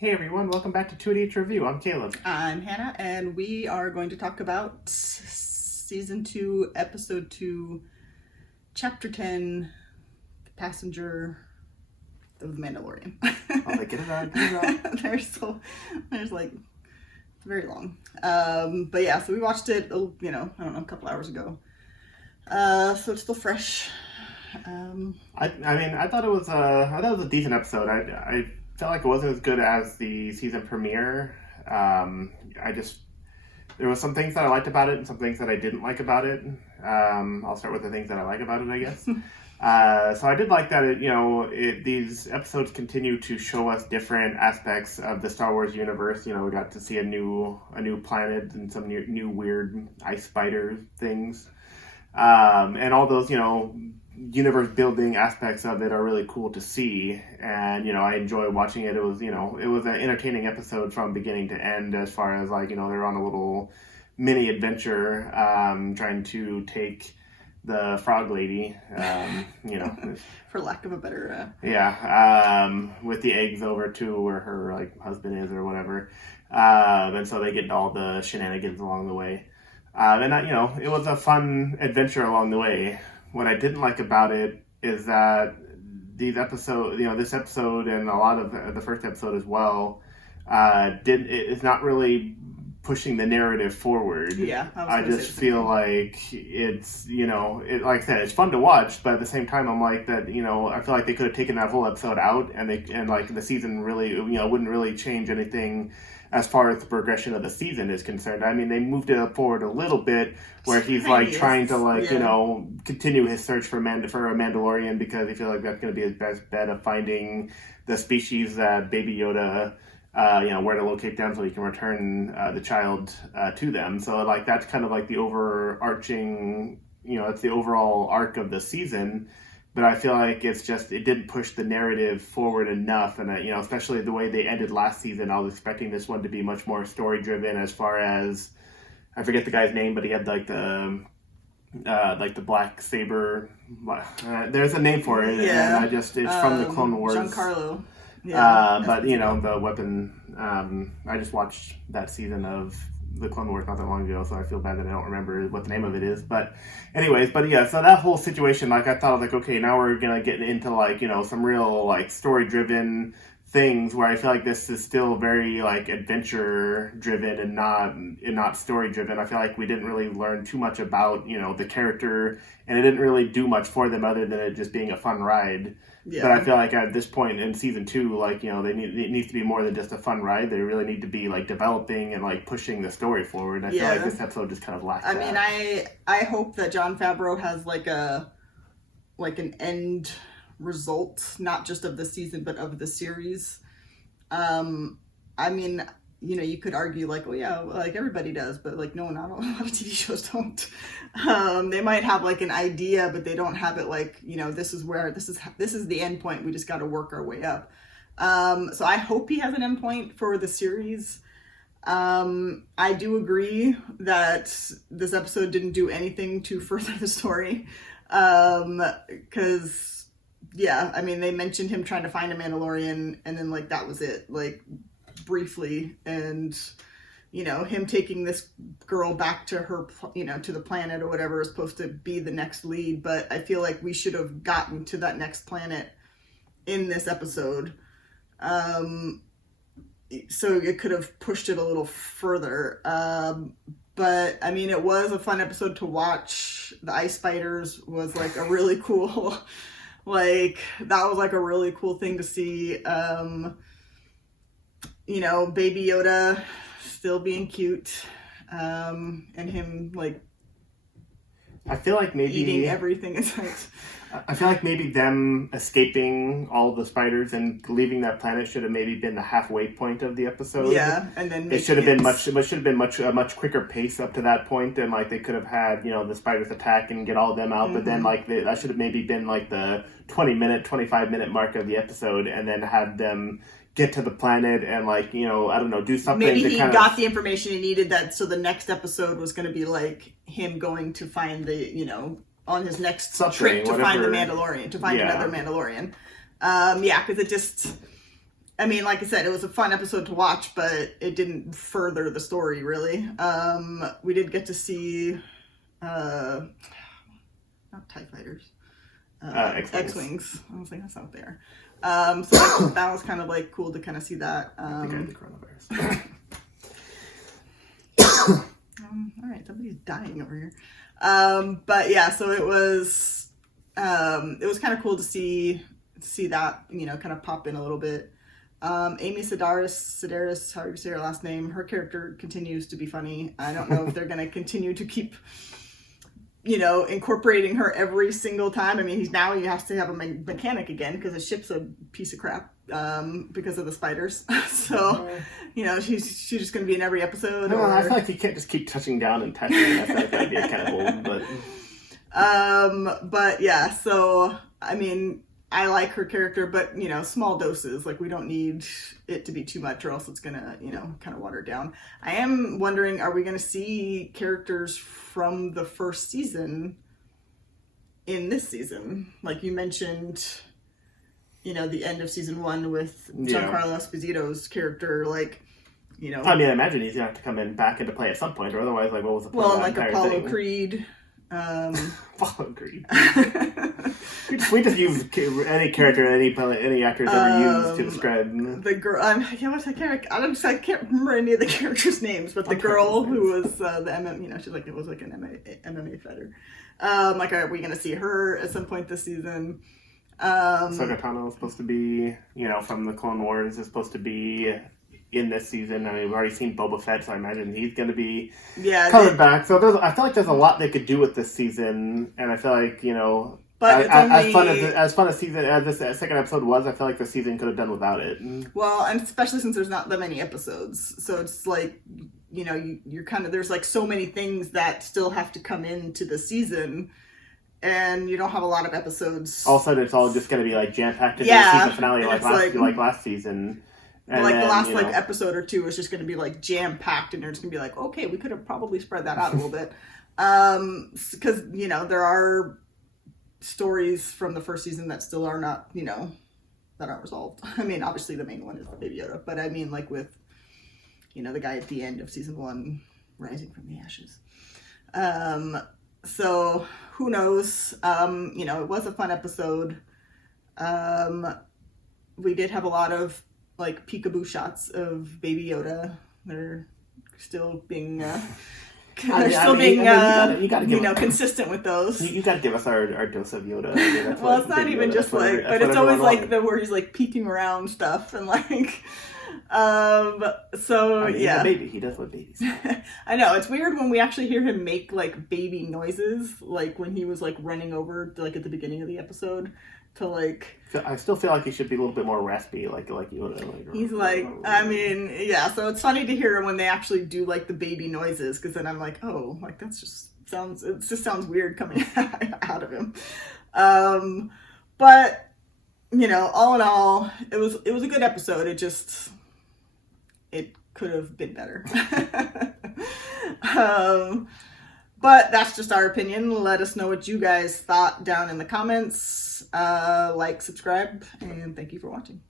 Hey everyone, welcome back to 2 Review. I'm Caleb. I'm Hannah, and we are going to talk about Season 2, Episode 2, Chapter 10, The Passenger of the Mandalorian. Oh, get it out. There's like, it's very long. But yeah, so we watched it, I don't know, a couple hours ago. So it's still fresh. I thought it was a decent episode. I felt like it wasn't as good as the season premiere. There was some things that I liked about it and some things that I didn't like about it. I'll start with the things that I like about it, I guess. So I did like that these episodes continue to show us different aspects of the Star Wars universe. We got to see a new planet and some new weird ice spider things. And all those, universe building aspects of it are really cool to see. And, I enjoy watching it. It was an entertaining episode from beginning to end as far as they're on a little mini adventure, trying to take the frog lady, For lack of a better... with the eggs over to where her, husband is or whatever. And so they get all the shenanigans along the way. It was a fun adventure along the way. What I didn't like about it is that this episode and a lot of the first episode as well, it's not really pushing the narrative forward. Yeah, I just feel like it's, like I said, it's fun to watch, but at the same time, I'm like that, I feel like they could have taken that whole episode out and the season really, wouldn't really change anything as far as the progression of the season is concerned. I mean, they moved it forward a little bit where he's trying to continue his search for a Mandalorian because he feels like that's going to be his best bet of finding the species that Baby Yoda, where to locate them so he can return the child to them. So that's kind of the overarching, it's the overall arc of the season. But I feel like it didn't push the narrative forward enough. And, especially the way they ended last season, I was expecting this one to be much more story-driven as far as, I forget the guy's name, but he had the black saber. There's a name for it. Yeah. And it's from the Clone Wars. Giancarlo. Yeah. But, the weapon, I just watched that season of the Clone Wars not that long ago, so I feel bad that I don't remember what the name of it is. But anyways, so that whole situation, I thought okay, now we're gonna get into some real story-driven things where I feel like this is still very adventure-driven and not story-driven. I feel like we didn't really learn too much about the character, and it didn't really do much for them other than it just being a fun ride. Yeah. But I feel like at this point in season 2, it needs to be more than just a fun ride. They really need to be developing and pushing the story forward. I feel like this episode just kind of lacked that. I mean, I hope that Jon Favreau has an end result, not just of the season but of the series. I mean, you could argue everybody does, but no, not a lot of TV shows don't. They might have an idea, but they don't have it this is the end point. We just got to work our way up. So I hope he has an end point for the series. I do agree that this episode didn't do anything to further the story. Because I mean, they mentioned him trying to find a Mandalorian, and then that was it, briefly, and him taking this girl back to her, to the planet or whatever is supposed to be the next lead. But I feel like we should have gotten to that next planet in this episode. So it could have pushed it a little further. But I mean, it was a fun episode to watch. The ice spiders was a really cool, that was a really cool thing to see. Baby Yoda still being cute, and him I feel like maybe eating everything in sight. I feel like maybe them escaping all the spiders and leaving that planet should have maybe been the halfway point of the episode. Yeah, and then it should have been a much quicker pace up to that point, and they could have had the spiders attack and get all of them out. Mm-hmm. But then that should have maybe been the 25-minute mark of the episode, and then had them get to the planet and I don't know, do something. Maybe he got the information he needed, so the next episode was going to be him going to find the on his next trip to find the Mandalorian, to find another Mandalorian. Because it just I mean, like I said, it was a fun episode to watch, but it didn't further the story, really. We did get to see, not TIE fighters, X-Wings. I was like, that's not there. So that was kind of like cool to kind of see that. I think I had the coronavirus. All right, somebody's dying over here. But yeah, so it was kind of cool to see that, you know, kind of pop in a little bit. Amy Sedaris, how do you say her last name? Her character continues to be funny. I don't know if they're going to continue to keep, you know, incorporating her every single time. I mean, he has to have a mechanic again because the ship's a piece of crap because of the spiders. So, you know, she's just going to be in every episode. No, I feel like you can't just keep touching down and touching. That's like the idea kind of old, but yeah, so, I mean, I like her character, but, you know, small doses. Like, we don't need it to be too much or else it's going to, you know, kind of water it down. I am wondering, are we going to see characters from the first season in this season? Like you mentioned, you know, the end of season 1 with Giancarlo Esposito's character, like, you know. I mean, I imagine he's going to have to come back into play at some point, or otherwise, like, what was the point of that like Apollo Creed. Apollo Creed. We just use any character any actor's ever used to describe the girl. I can't remember any of the characters' names, but the girl who was the MMA, you know, she's like, it was like an MMA fighter. Like, are we going to see her at some point this season? Ahsoka Tano is supposed to be, you know, from the Clone Wars, is supposed to be in this season. I mean, we've already seen Boba Fett, so I imagine he's going to be coming back. So I feel like there's a lot they could do with this season, and I feel like, you know, but as fun as this second episode was, I feel like the season could have done without it. Well, and especially since there's not that many episodes, so it's like, you know, you're kind of, there's like so many things that still have to come into the season, and you don't have a lot of episodes. All of a sudden, it's all just going to be like jam packed into the season finale, like last season. And like then, the last like episode or two is just going to be like jam packed, and they're just going to be like, okay, we could have probably spread that out a little bit, because you know there are stories from the first season that still are not, you know, that aren't resolved. I mean, obviously the main one is the Baby Yoda, but I mean, like with, you know, the guy at the end of season 1 rising from the ashes. So who knows? You know, it was a fun episode. We did have a lot of like peekaboo shots of Baby Yoda. They're still being consistent with those. You got to give us our dose of Yoda. I mean, well, it's not even just like, but it's always like where he's like peeking around stuff and like, so I mean, yeah. He's a baby. He does what babies do. I know, it's weird when we actually hear him make like baby noises, like when he was like running over like at the beginning of the episode to like. I still feel like he should be a little bit more raspy, like Yoda. He's like, I mean, yeah. So it's funny to hear him when they actually do like the baby noises, because then I'm like, oh, like that's just sounds. It just sounds weird coming out of him. But you know, all in all, it was a good episode. It could have been better. But that's just our opinion. Let us know what you guys thought down in the comments. Like, subscribe, and thank you for watching.